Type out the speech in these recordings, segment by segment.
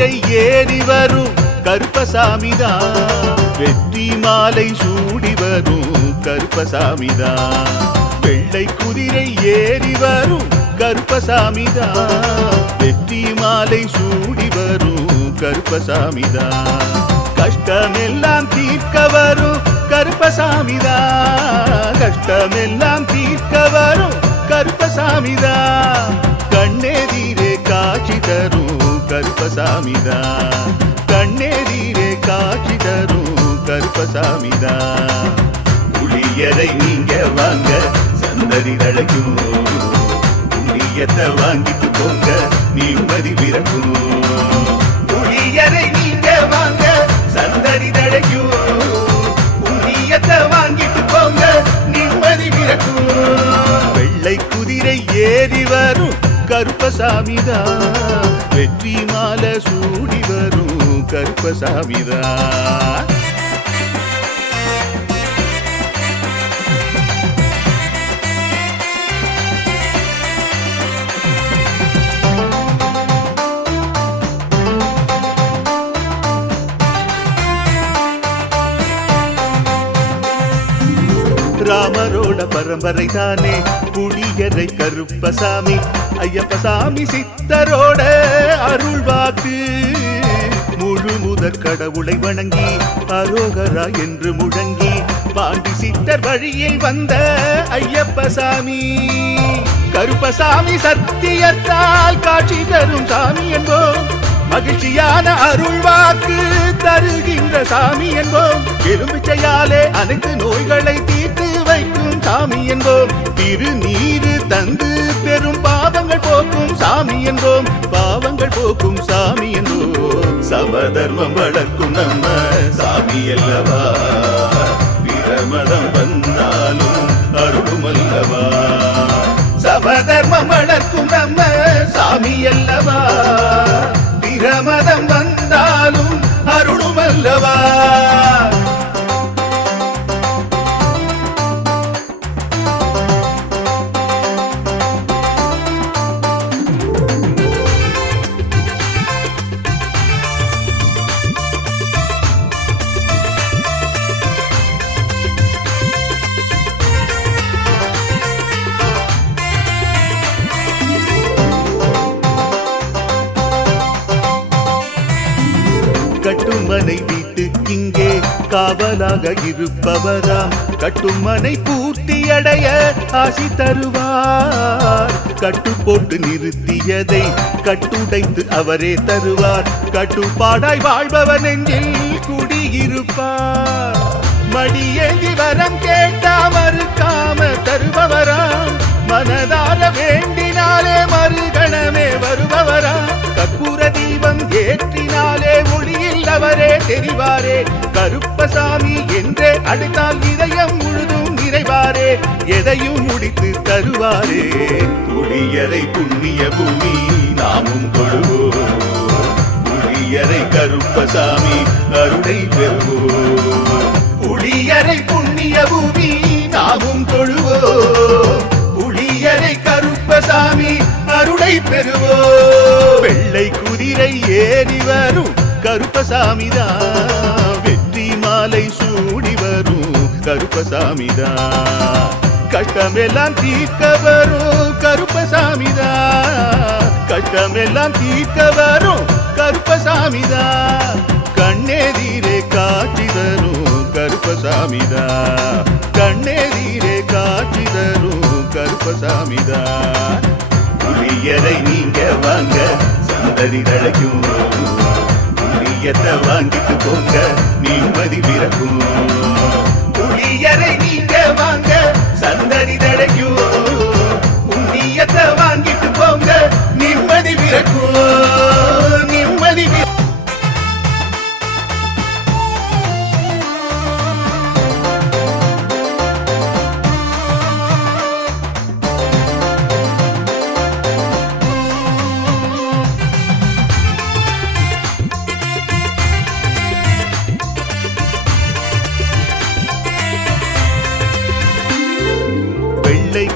குதிரை ஏறி வரும் கருப்பசாமிதான், வெற்றி மாலை சூடி வரும் கருப்பசாமிதான். வெள்ளை குதிரை ஏறி வரும் கருப்பசாமிதான், வெற்றி மாலை சூடி வரும் கருப்பசாமிதான். கஷ்டமெல்லாம் தீர்க்க வரும் கருப்பசாமிதான், கஷ்டமெல்லாம் தீர்க்க வரும் கருப்பசாமிதான். கண்ணெதிரே காட்சி தரும் கருப்பசாமிதான், கண்ணெதிரே காட்சி தரும் கருப்பசாமிதான். புளியரை நீங்க வாங்க சந்ததி தழைக்கும், புளியத்தை வாங்கிட்டு போங்க நிம்மதி பிறக்கும். புளியரை நீங்க வாங்க சந்ததி தழைக்கும், புளியத்தை வாங்கிட்டு போங்க நிம்மதி பிறக்கும். வெள்ளை குதிரை ஏறி வரும் கருப்பசாமிதான், வெற்றி மாலை சூடி வரும் கருப்பசாமிதான். ராமரோட பரம்பரை தானே புளியரை கருப்பசாமி, ஐயப்பசாமி சித்தரோட அருள் வாக்கு. முழு முதற் கடவுளை வணங்கி அரோகரா என்று முழங்கி பாண்டி சித்தர் வழியில் வந்த ஐயப்பசாமி. கருப்பசாமி சத்தியத்தால் காட்சி தரும் சாமி என்போம், மகிழ்ச்சியான அருள் வாக்கு தருகின்ற சாமி என்போம். எலுமிச்சையாலே அனைத்து நோய்களை தீர்த்து வைக்கும் சாமி என்போம். திருநீரு தந்து பெரும் பாவங்கள் போக்கும் சாமி என்போம், பாவங்கள் போக்கும் சாமி என்போம். சமதர்மம் வளர்க்கும் நம்ம சாமி அல்லவா, பிரமதம் வந்தாலும் அருளும் அல்லவா. சமதர்மம் வளர்க்கும் நம்ம சாமி அல்லவா, பிரமதம் வந்தாலும் அருளும் அல்லவா. கட்டுமனை வீட்டுக்கிங்கே காவலாக இருப்பவராம், கட்டுமனை பூர்த்தியடைய ஆசி தருவார். கட்டு போட்டு நிறுத்தியதை கட்டுடைத்து அவரே தருவார், கட்டுப்பாடாய் வாழ்பவர் நெஞ்சில் குடியிருப்பார். மடியேந்தி வரம் கேட்டா மறுக்காம தருபவராம், மனதார வேண்டினாலே மறுகணமே வருபவராம். கற்பூர தீபம் ஏற்றினாலே ஒளியில் அவரே தெரிவாரே, கருப்பசாமி என்றே அழைத்தால் இதயம் முழுதும் நிறைவாரே, எதையும் முடித்து தருவாரே. புளியரை புண்ணிய பூமி நாமும் தொழுவோம், புளியரை கருப்பசாமி அருளை பெறுவோம். புளியரை புண்ணிய பூமி நாமும் தொழுவோம், புளியரை கருப்பசாமி அருளை பெறுவோம். வெள்ளை குதிரை ஏறி வரும் கருப்பசாமிதான், வெற்றி மாலை சூடி வரும் கருப்பசாமிதான். கஷ்டமெல்லாம் தீர்க்க வரும் கருப்பசாமிதான், கஷ்டமெல்லாம் தீர்க்க வரும் கருப்பசாமிதான். கண்ணெதிரே காட்சி தரும் கருப்பசாமிதான், கண்ணெதிரே காட்சி தரும் கருப்பசாமிதான். புளியரை நீங்க வாங்க சந்ததி தழைக்கும், புளியத்தை வாங்கிட்டு போங்க நிம்மதி பிறக்கும். புளியரை நீங்க வாங்க சந்ததி தழைக்கும், புண்ணியத்தை வாங்கிட்டு போங்க நிம்மதி பிறக்கும், நிம்மதி பிறக்கும்.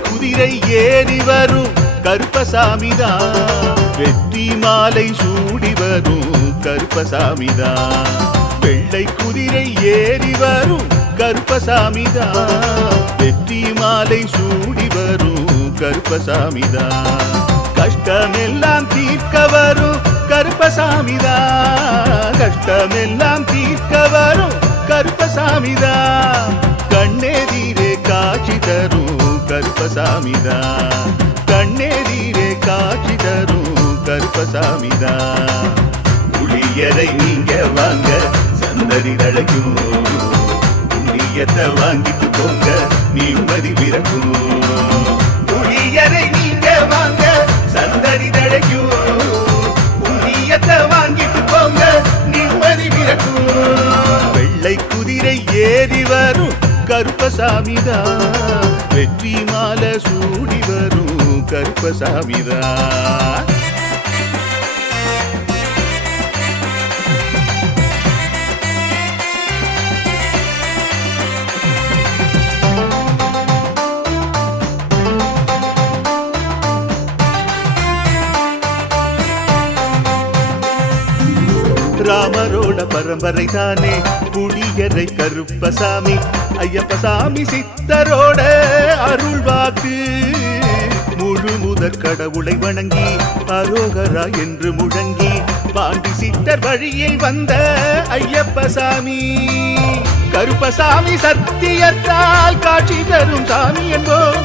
குதிரை ஏறி வரும் கருப்பசாமிதான், வெற்றி மாலை சூடி வரும் கருப்பசாமிதான். வெள்ளை குதிரை ஏறி வரும் கருப்பசாமிதான். வெற்றி மாலை சூடி வரும் கருப்பசாமிதான். கஷ்டமெல்லாம் தீர்க்க வரும் கருப்பசாமிதான். கஷ்டமெல்லாம் தீர்க்க வரும் கருப்பசாமிதான். கண்ணெதிரே காட்சி தரும் கருப்பசாமிதான். கண்ணெதிரே காட்சி தரும் கருப்பசாமிதான். புளியரை நீங்க வாங்க சந்தடி தழைக்கும். புண்ணியத்தை வாங்கிட்டு போங்க நிம்மதி பிறக்கும். புளியரை நீங்க வாங்க சந்தடி தழைக்கும். புண்ணியத்தை வாங்கிட்டு போங்க நிம்மதி பிறக்கும். வெள்ளை குதிரை ஏறி வரும் கருப்பசாமிதான். வெற்றி மாலை சூடி வரும் கருப்பசாமிதான். ராமரோட பரம்பரை தானே புளியரை கருப்பசாமி. ஐயப்பசாமி சித்தரோட அருள்வாக்கு. முழு முதற் கடவுளை வணங்கி அரோகரா என்று முழங்கி பாண்டி சித்தர் வழியில் வந்த ஐயப்பசாமி. கருப்பசாமி சத்தியத்தால் காட்சி தரும் சாமி என்போம்.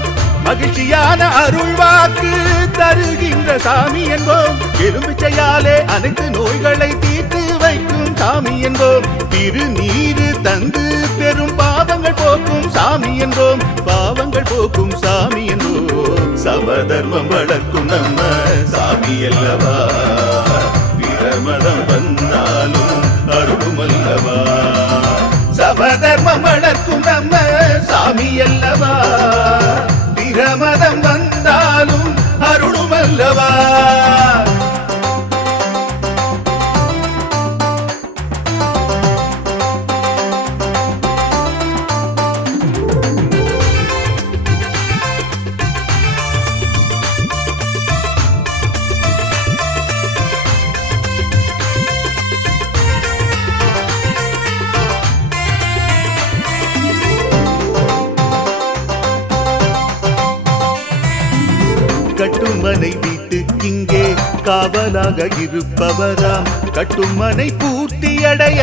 மகிழ்ச்சியான அருள்வாக்கு தருகின்ற சாமி என்போம். எலும்பிச்சையாலே அனைத்து நோய்களை தீர்த்து வைக்கும் சாமி என்போம். திருநீரு தந்து பெரும் பாவங்கள் போக்கும் சாமி என்போம். பாவங்கள் போக்கும் சாமி என்போம். சமதர்மம் வளர்க்கும் நம்ம சாமி அல்லவா. பிரமதம் வந்தாலும் அருளும் அல்லவா. சமதர்மம் வளர்க்கும் நம்ம சாமி அல்லவா. பிரமதம் வந்தாலும் அருளும் அல்லவா. கட்டுமனை வீட்டுக்கிங்கே காவலாக இருப்பவராம். கட்டுமனை பூர்த்தியடைய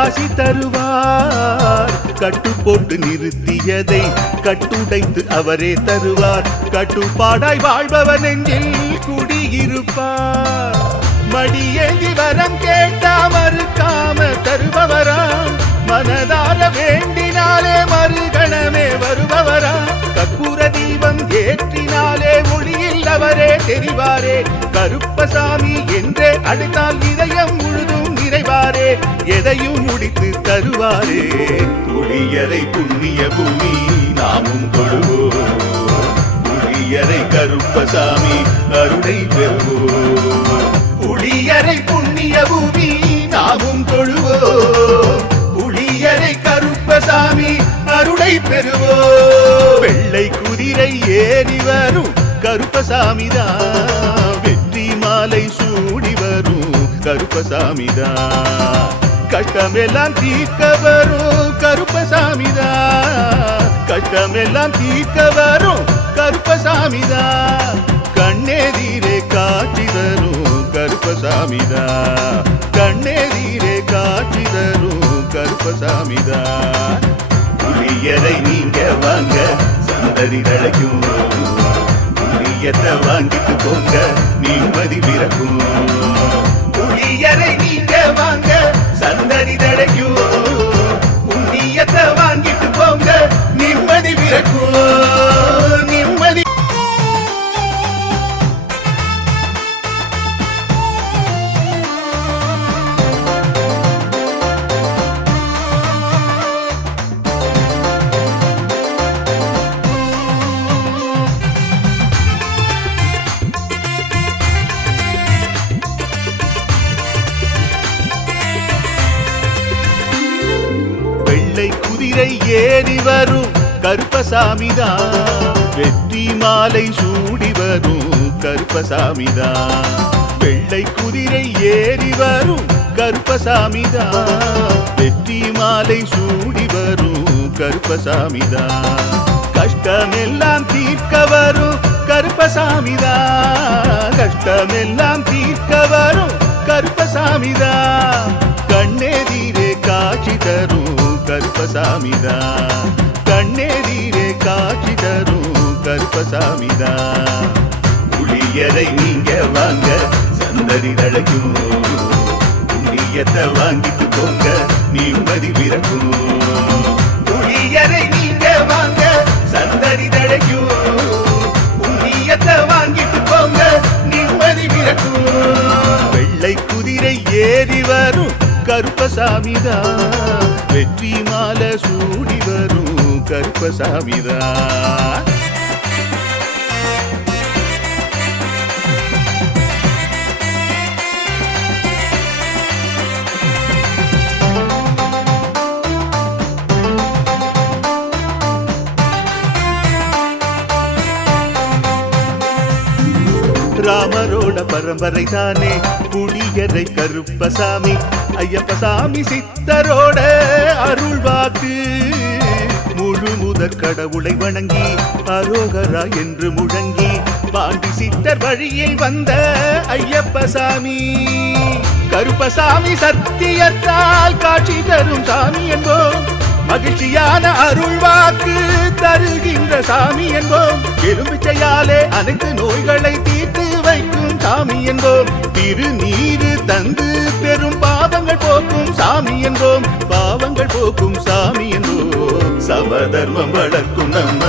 ஆசி தருவார். கட்டு போட்டு நிறுத்தியதை கட்டுடைத்து அவரே தருவார். கட்டுப்பாடாய் வாழ்பவர் நெஞ்சில் குடியிருப்பார். மடியேந்தி வரம் கேட்டா மறுக்காம தருபவராம். மனதார வேண்டினாலே மறுகணமே வருபவராம். கற்பூர தீபம் ஏற்றினாலே ஒளியில் அவரே தெரிவாரே. கருப்பசாமி என்றே அழைத்தால் இதயம் முழுதும் நிறைவாரே. எதையும் முடித்து தருவாரே. புளியரை புண்ணிய பூமி நாமும் கொள்வோம். புளியரை கருப்பசாமி அருளை பெறுவோம். புளியரை புண்ணிய பூமி நாமும் தொழுவோம். புளியரை கருப்பசாமி அருளை பெறுவோம். வெள்ளை குதிரை ஏறி வரும் கருப்பசாமிதான். வெற்றி மாலை சூடி வரும் கருப்பசாமிதான். கஷ்டமெல்லாம் தீர்க்க வரும் கருப்பசாமிதான். கஷ்டமெல்லாம் தீர்க்க வரும் கருப்பசாமிதான். கண்ணெதிரே காட்சி தரும் கருப்பசாமிதான். கண்ணெதிரே காட்சி தரும் கருப்பசாமிதான். புளியரை நீங்க வாங்க சந்ததி தழைக்கும். புளியத்தை வாங்கிட்டு போங்க நிம்மதி பிறக்கும். புளியரை நீங்க வாங்க சந்ததி தழைக்கும். புண்ணியத்தை வாங்கிட்டு போங்க நிம்மதி பிறக்கும். நிம்மதி. குதிரை ஏறி வரும் கருப்பசாமிதான். வெற்றி மாலை சூடி வரும் கருப்பசாமிதான். வெள்ளை குதிரை ஏறி வரும் கருப்பசாமிதான். வெற்றி மாலை சூடி வரும் கருப்பசாமிதான். கஷ்டமெல்லாம் தீர்க்க வரும் கருப்பசாமிதான். கஷ்டமெல்லாம் தீர்க்க வரும் கருப்பசாமிதான். கண்ணெதிரே காட்சி தரும் கருப்பசாமிதான். கண்ணெதிரே காட்சி தரும் கருப்பசாமிதான். புளியரை நீங்க வாங்க சந்ததி தழைக்கும். புண்ணியத்தை வாங்கிட்டு போங்க நிம்மதி பிறக்கும். புளியரை நீங்க வாங்க சந்ததி தழைக்கும். புண்ணியத்தை வாங்கிட்டு போங்க நிம்மதி பிறக்கும். வெள்ளை குதிரை ஏறி வரும் கருப்பசாமிதான். வெற்றி மாலை சூடி வரும் கருப்பசாமிதான். ராமரோட பரம்பரை தானே புளியரை கருப்பசாமி. ஐயப்பசாமி சித்தரோட அருள்வாக்கு. முழு முதற் கடவுளை வணங்கி அரோகரா என்று முழங்கி பாண்டி சித்தர் வழியில் வந்த ஐயப்பசாமி. கருப்பசாமி சத்தியத்தால் காட்சி தரும் சாமி என்போம். மகிழ்ச்சியான அருள்வாக்கு தருகின்ற சாமி என்போம். எலும்பிச்சையாலே அனைத்து நோய்களை தீர்த்து வைக்கும் சாமி என்போம். திருநீரு தந்து பெரும் பாவங்கள் போக்கும் சாமி என்போம். பாவங்கள் போக்கும் சாமி என்போம். சமதர்மம் வளர்க்கும் நம்ம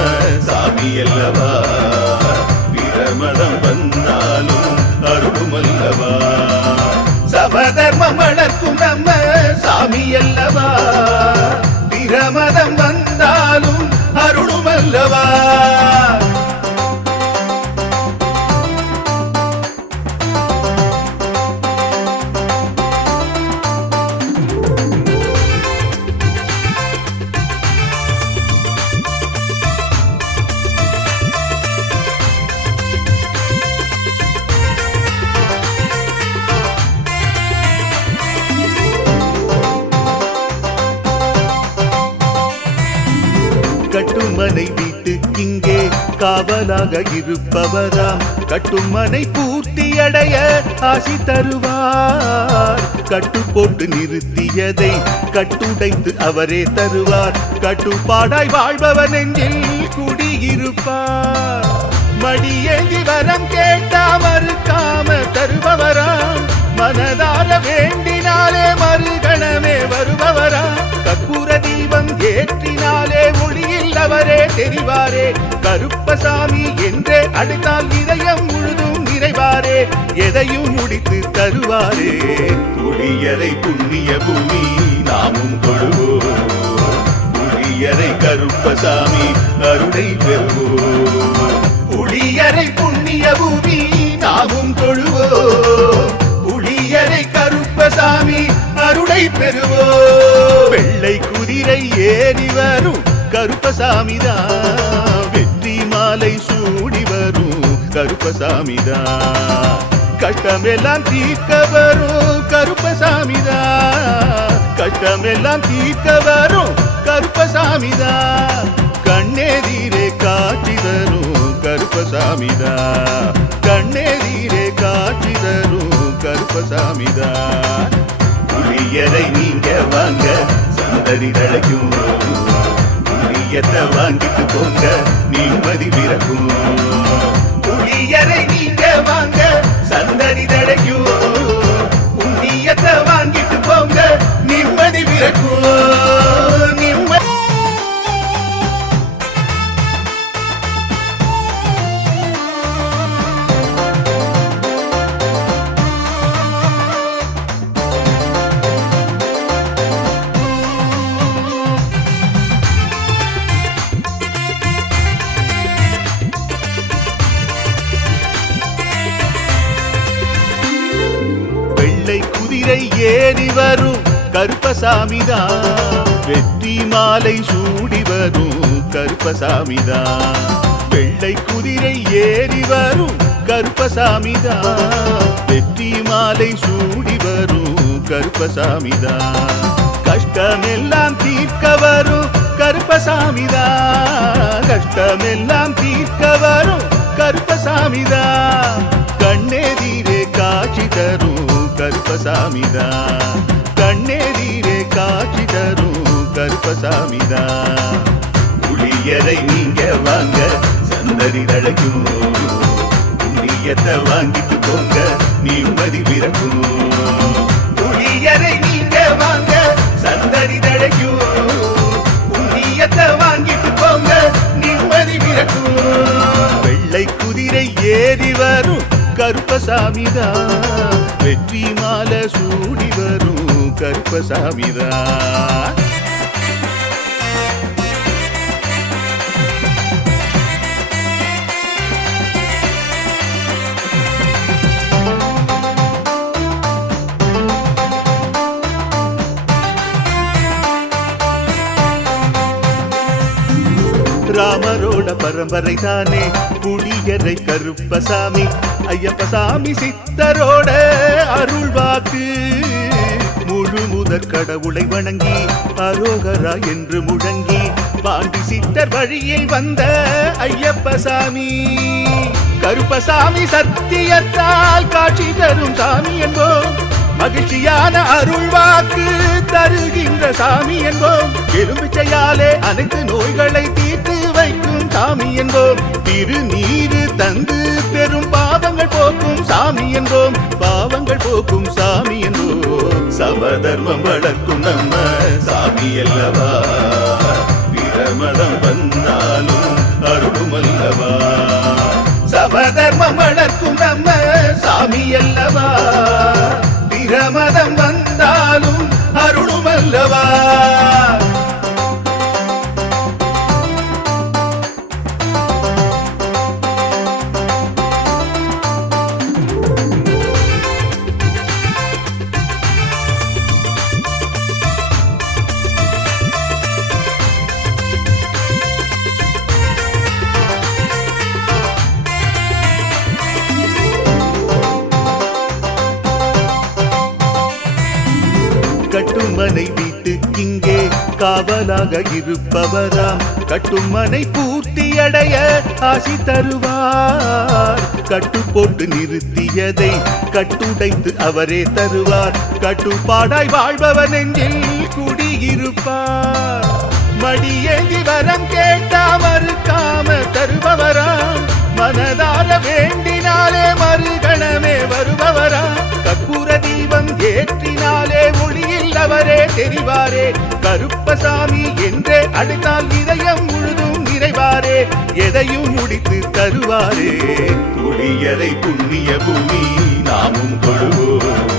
சாமி அல்லவா. பிரமதம் வந்தாலும் அருளும் அல்லவா. சமதர்மம் வளர்க்கும் நம்ம சாமி அல்லவா. பிரமதம் வந்தாலும் அருளும் அல்லவா. கட்டுமனை வீட்டுக்கிங்கே காவலாக இருப்பவராம். கட்டுமனை பூர்த்தி அடைய ஆசி தருவார். கட்டு போட்டு நிறுத்தியதை கட்டுடைத்து அவரே தருவார். கட்டுப்பாடாய் வாழ்பவர் நெஞ்சில் குடியிருப்பார். மடியேந்தி வரம் கேட்டா மறுக்காம தருபவராம். மனதார வேண்டினாலே மறுகணமே வருபவராம். கற்பூர தீபம் ஏற்றினாலே ஒளியில் அவரே தெரிவாரே. கருப்பசாமி என்றே அழைத்தால் இதயம் முழுதும் நிறைவாரே. எதையும் முடித்து தருவாரே. புளியரை புண்ணிய பூமி நாமும் தொழுவோம். புளியரை கருப்பசாமி அருளை பெறுவோம். புளியரை புண்ணிய பூமி நாமும் தொழுவோம். புளியரை கருப்பசாமி அருளை பெறுவோம். வெள்ளை குதிரை ஏறி வரும் கருப்பசாமிதான். வெற்றி மாலை சூடி வரும் கருப்பசாமிதான். கஷ்டமெல்லாம் தீர்க்க வரும் கருப்பசாமிதான். கஷ்டமெல்லாம் தீர்க்க வரும் கருப்பசாமிதான். கண்ணெதிரே காட்சி தரும் கருப்பசாமிதான். கண்ணெதிரே காட்சி தரும் கருப்பசாமிதான். புளியரை நீங்க வாங்க சந்ததி தழைக்கும். புளியத்தை வாங்கிட்டு போங்க நிம்மதி பிறக்கும். புளியரை நீங்க வாங்க சந்ததி தழைக்கும். புண்ணியத்தை வாங்கிட்டு போங்க நிம்மதி பிறக்கும். நிம்மதி குதிரை ஏறி வரும் கருப்பசாமிதான். வெற்றி மாலை சூடி வரும் கருப்பசாமிதான். வெள்ளை குதிரை ஏறி வரும் கருப்பசாமிதான் வெற்றி மாலை சூடி வரும் கருப்பசாமிதான் கஷ்டமெல்லாம் தீர்க்க வரும் கருப்பசாமிதான் கஷ்டமெல்லாம் தீர்க்க வரும் கருப்பசாமிதான் கண்ணெதிரே காட்சி தரும் கருப்பசாமிதான் கண்ணெதிரே காட்சி தரும் கருப்பசாமிதான் புளியரை நீங்க வாங்க சந்ததி தழைக்கும் புண்ணியத்தை வாங்கிட்டு போங்க நிம்மதி பிறக்கும் புளியரை நீங்க வாங்க சந்ததி தழைக்கும் புண்ணியத்தை வாங்கிட்டு போங்க நிம்மதி பிறக்கும் வெள்ளை குதிரை ஏறி வரும் கருப்பசாமிதான் வெற்றி மாலை சூடி வரும் கருப்பசாமிதான் ராமரோட பரம்பரை தானே புளியரை கருப்பசாமி ஐயப்பசாமி சித்தரோட அருள்வாக்கு முழு முதற் கடவுளை வணங்கி அரோகரா என்று முழங்கி பாண்டி சித்தர் வழியில் வந்த ஐயப்பசாமி கருப்பசாமி சத்தியத்தால் காட்சி தரும் சாமி என்போம் மகிழ்ச்சியான அருள்வாக்கு தருகின்ற சாமி என்போம் எலும்பிச்சையாலே அனைத்து நோய்களை தீர்த்து வைக்கும் சாமி என்போம் திருநீரு தந்து பெரும் பாவங்கள் போக்கும் சாமி என்போம் பாவங்கள் போக்கும் சாமி என்போம் சமதர்மம் வளர்க்கும் நம்ம சாமி அல்லவா பிரமதம் வந்தாலும் அருளும் அல்லவா சமதர்மம் வளர்க்கும் நம்ம சாமி அல்லவா பிரமதம் வந்தாலும் அருளும் அல்லவா கட்டுமனை வீட்டுக்கிங்கே காவலாக இருப்பவராம் கட்டுமனை பூர்த்தியடைய ஆசி தருவார் கட்டு போட்டு நிறுத்தியதை கட்டுடைத்து அவரே தருவார் கட்டுப்பாடாய் வாழ்பவர் நெஞ்சில் குடியிருப்பார் மடியேந்தி வரம் கேட்டா மறுக்காம தருபவராம் மனதார வேண்டினாலே மறுகணமே வருபவராம் கற்பூர தீபம் ஏற்றினாலே ஒளியில் அவரே தெரிவாரே கருப்பசாமி என்றே அழைத்தால் இதயம் முழுதும் நிறைவாரே எதையும் முடித்து தருவாரே புளியரை புண்ணிய பூமி நாமும் கொள்வோம்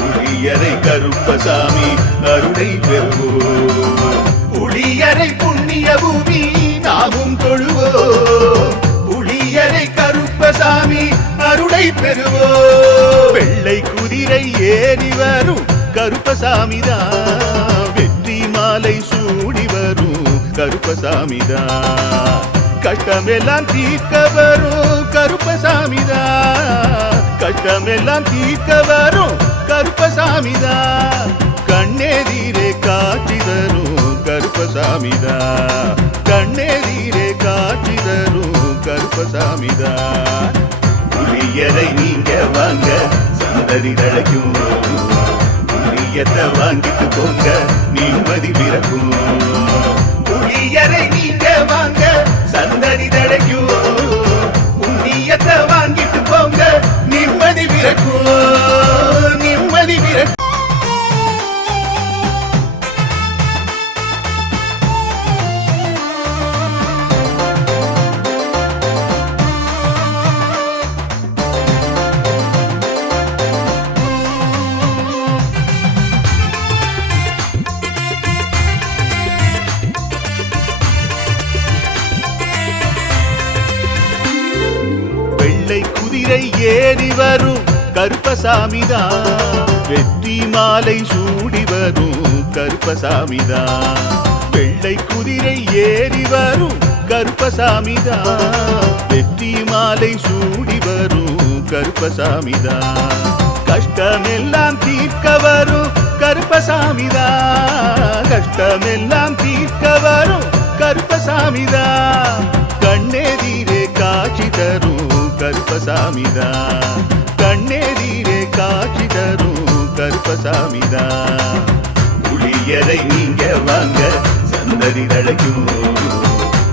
புளியரை கருப்பசாமி அருளை பெறுவோம் புளியரை புண்ணிய பூமி நாமும் தொழுவோம் புளியரை கருப்பசாமி அருளை பெறுவோம் வெள்ளை குதிரை ஏறி வரும் கருப்பசாமிதான் வெற்றி மாலை சூடி வரும் கருப்பசாமிதான் கஷ்டமெல்லாம் தீர்க்க வரும் கருப்பசாமிதான் கஷ்டமெல்லாம் தீர்க்க வரும் கருப்பசாமிதான் கண்ணெதிரே காட்சி தரும் கருப்பசாமிதான் கண்ணெதிரே காட்சி தரும் கருப்பசாமிதான் புளியரை நீங்க வாங்க சந்ததி தழைக்கும் புளியத்தை வாங்கிட்டு போங்க நிம்மதி பிறக்கும் புளியரை நீங்க வாங்க சந்ததி தழைக்கும் புண்ணியத்தை வாங்கிட்டு போங்க நிம்மதி பிறக்கும் நிம்மதி பிறக்கும் குதிரை ஏறி வரும் கருப்பசாமிதான் வெற்றி மாலை சூடி வரும் கருப்பசாமிதான் வெள்ளை குதிரை ஏறி வரும் கருப்பசாமிதான் வெற்றி மாலை சூடி வரும் கருப்பசாமிதான் கஷ்டமெல்லாம் தீர்க்க வரும் கருப்பசாமிதான் கஷ்டமெல்லாம் தீர்க்க வரும் கருப்பசாமிதான் கண்ணெதிரே காட்சி தரும் கருப்பசாமிதான் கண்ணெதிரே காட்சி தரும் கருப்பசாமிதான் புளியரை நீங்க வாங்க சந்ததி தழைக்கும்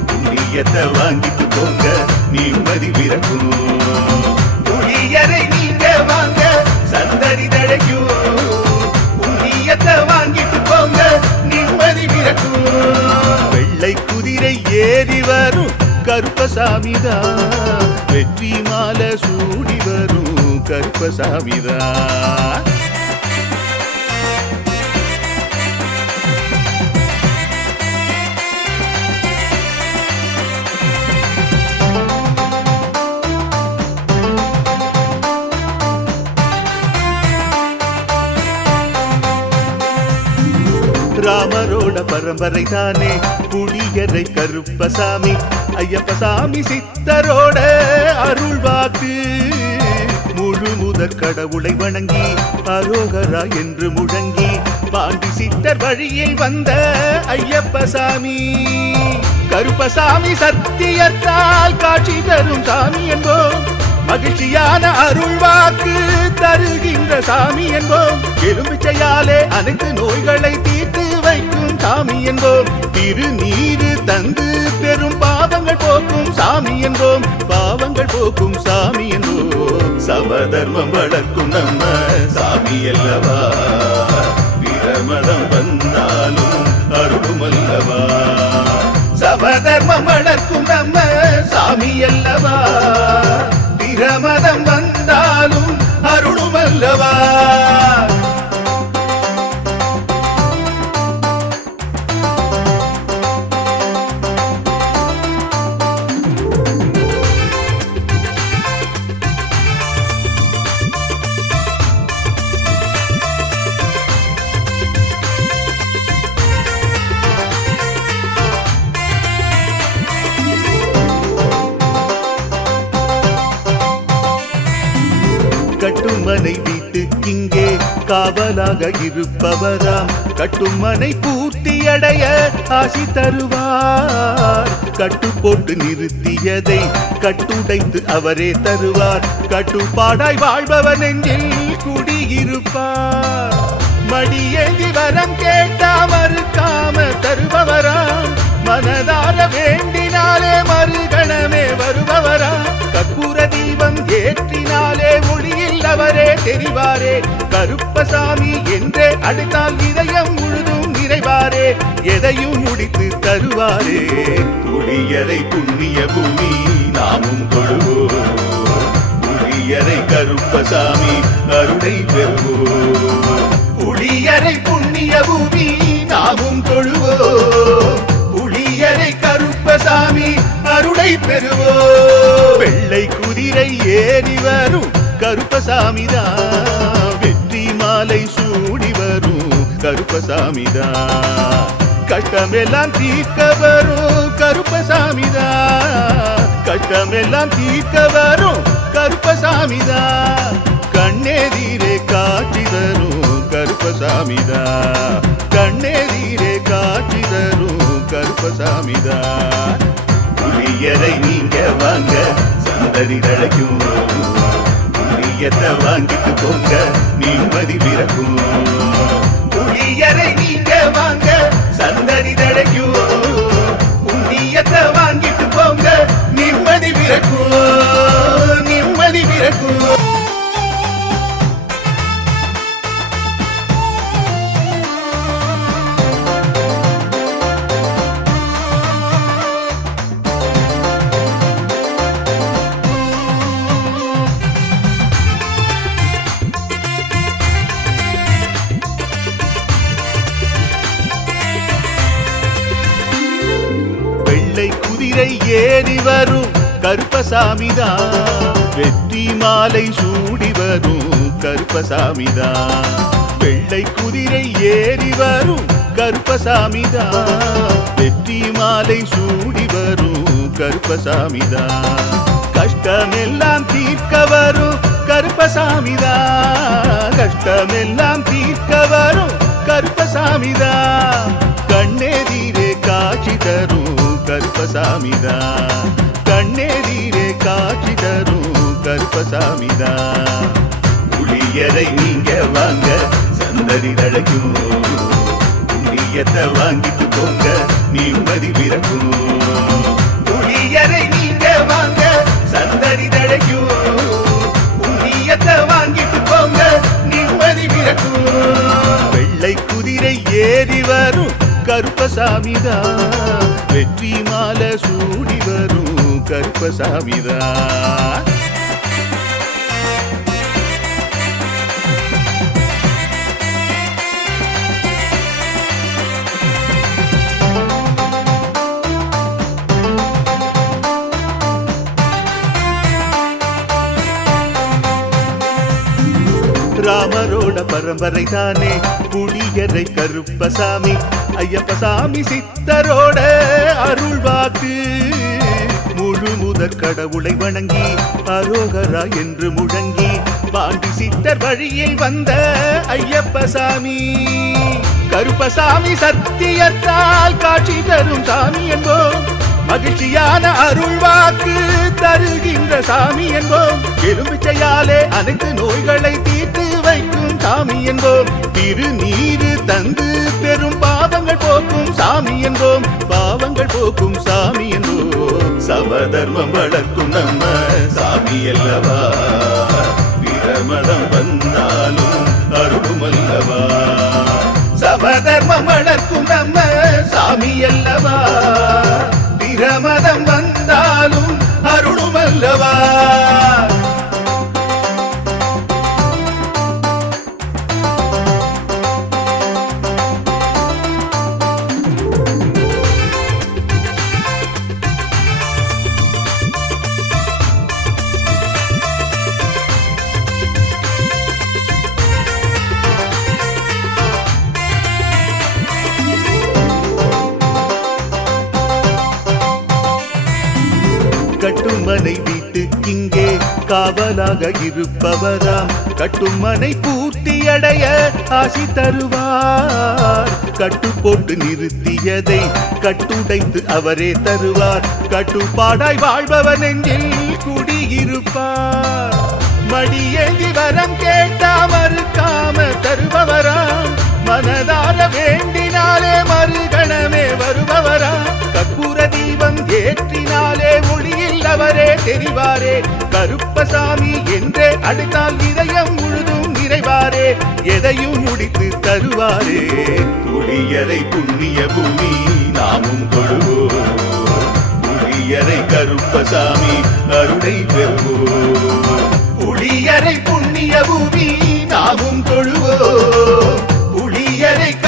புண்ணியத்தை வாங்கிட்டு போங்க நிம்மதி பிறக்கும் புளியரை நீங்க வாங்க சந்ததி தழைக்கும் புண்ணியத்தை வாங்கிட்டு போங்க நிம்மதி பிறக்கும் வெள்ளை குதிரை ஏறி வரும் கருப்பசாமிதான் வெற்றி மாலை சூடி வரும் கருப்பசாமிதான் ராமரோட பரம்பரை தானே புளியரை கருப்பசாமி ஐயப்பசாமி சித்தரோட அருள் வாக்கு முழு முதற் கடவுளை வணங்கி அரோகரா என்று முழங்கி பாண்டி சித்தர் வழியில் வந்த ஐயப்பசாமி கருப்பசாமி சத்தியத்தால் காட்சி தரும் சாமி என்போம் மகிழ்ச்சியான அருள் வாக்கு தருகின்ற சாமி என்போம் எலுமிச்சையாலே அனைத்து நோய்களை தீர்த்து வைக்கும் சாமி என்போம் திருநீரு தந்து பெரும் பாவங்கள் போக்கும் சாமி என்போம் பாவங்கள் போக்கும் சாமி என்போம் சமதர்மம் வளர்க்கும் நம்ம சாமி அல்லவா பிரமதம் வந்தாலும் அருளும் அல்லவா சமதர்மம் வளர்க்கும் நம்ம சாமி அல்லவா பிரமதம் வந்தாலும் அருளும் அல்லவா கட்டுமனை வீட்டுக்கிங்கே காவலாக இருப்பவராம் கட்டுமனை பூர்த்தியடைய ஆசி தருவார் கட்டு போட்டு நிறுத்தியதை கட்டுடைத்து அவரே தருவார் கட்டுப்பாடாய் வாழ்பவன் நெஞ்சில் குடியிருப்பார் மடியேந்தி வரம் கேட்டா மறுக்காம தருபவராம் மனதார வேண்டினாலே மறுகணமே வருபவராம் கற்பூர தீபம் ஏற்றினாலே ஒளியில் அவரே தெரிவாரே கருப்பசாமி என்றே அழைத்தால் இதயம் முழுதும் நிறைவாரே எதையும் முடித்து தருவாரே புளியரை புண்ணிய பூமி நாமும் தொழுவோம் புளியரை கருப்பசாமி அருளை பெறுவோம் புளியரை புண்ணிய பூமி நாமும் தொழுவோம் புளியரை கருப்பசாமி அருளை பெறுவோம் வெள்ளை குதிரை ஏறி வரும் கருப்பசாமிதான் வெற்றி மாலை சூடி வரும் கருப்பசாமிதான் கஷ்டமெல்லாம் தீர்க்க வரும் கருப்பசாமிதான் கஷ்டமெல்லாம் தீர்க்க வரும் கருப்பசாமிதான் கண்ணெதிரே காட்சி தரும் கருப்பசாமிதான் கண்ணெதிரே காட்சி தரும் கருப்பசாமிதான் புளியரை நீங்க வாங்க சந்ததி தழைக்கும் புளியத்தை வாங்கிட்டு போங்க நிம்மதி பிறக்கும் புளியரை நீங்க வாங்க சந்ததி தழைக்கும் புண்ணியத்தை வாங்கிட்டு போங்க நிம்மதி பிறக்கும் நிம்மதி பிறக்கும் குதிரை ஏறி வரும் கருப்பசாமிதான் வெற்றி மாலை சூடி வரும் கருப்பசாமிதான் வெள்ளை குதிரை ஏறி வரும் கருப்பசாமிதான் வெற்றி மாலை சூடி வரும் கருப்பசாமிதான். கஷ்டமெல்லாம் தீர்க்க வரும் கருப்பசாமிதான். கஷ்டமெல்லாம் தீர்க்க வரும் கருப்பசாமிதான். கண்ணெதிரே காட்சி தரும் கருப்பசாமிதான். கண்ணெதிரே காட்சி தரும் கருப்பசாமிதான். புளியரை நீங்க வாங்க சந்ததி தழைக்கும். புண்ணியத்தை வாங்கிட்டு போங்க நிம்மதி பிறக்கும். புளியரை நீங்க வாங்க சந்ததி தழைக்கும். புண்ணியத்தை வாங்கிட்டு போங்க நிம்மதி பிறக்கும். வெள்ளை குதிரை ஏறி வரும் கருப்பசாமிதான். வெற்றி மாலை சூடி வரும் கருப்பசாமிதான். ராமரோட பரம்பரை தானே புளியரை கருப்பசாமி. ஐயப்பசாமி சித்தரோட அருள் வாக்கு. முழு முதற் கடவுளை வணங்கி அரோகரா என்று முழங்கி பாண்டி சித்தர் வழியில் வந்த ஐயப்பசாமி. கருப்பசாமி சத்தியத்தால் காட்சி தரும் சாமி என்போம். மகிழ்ச்சியான அருள் வாக்கு தருகின்ற சாமி என்போம். எலும்பிச்சையாலே அனைத்து நோய்களை தீர்த்து வைக்கும் சாமி என்போம். திருநீரு தந்து பெரும் பாவங்கள் போக்கும் சாமி என்போம். பாவங்கள் போக்கும் சாமி என்போம். சமதர்மம் வளர்க்கும் நம்ம சாமி அல்லவா. பிரமதம் வந்தாலும் அருளும் அல்லவா. சமதர்மம் வளர்க்கும் நம்ம சாமி அல்லவா. பிரமதம் வந்தாலும் அருளும் அல்லவா. கட்டுமனை வீட்டுக்கிங்கே காவலாக இருப்பவராம். கட்டுமனை பூர்த்தியடைய ஆசி தருவார். கட்டு போட்டு நிறுத்தியதை கட்டுடைத்து அவரே தருவார். கட்டுப்பாடாய் வாழ்பவர் நெஞ்சில் குடியிருப்பார். மடியேந்தி வரம் கேட்டா மறுக்காம தருபவராம். மனதார வேண்டினாலே மறுகணமே வருபவராம். கற்பூர தீபம் ஏற்றினாலே ஒளியில் அவரே தெரிவாரே. கருப்பசாமி என்றே அழைத்தால் இதயம் முழுதும் நிறைவாரே. எதையும் முடித்து தருவாரே. புளியரை புண்ணிய பூமி நாமும் தொழுவோம். புளியரை கருப்பசாமி அருளை பெறுவோம். புளியரை புண்ணிய பூமி நாமும் தொழுவோம். புளியரை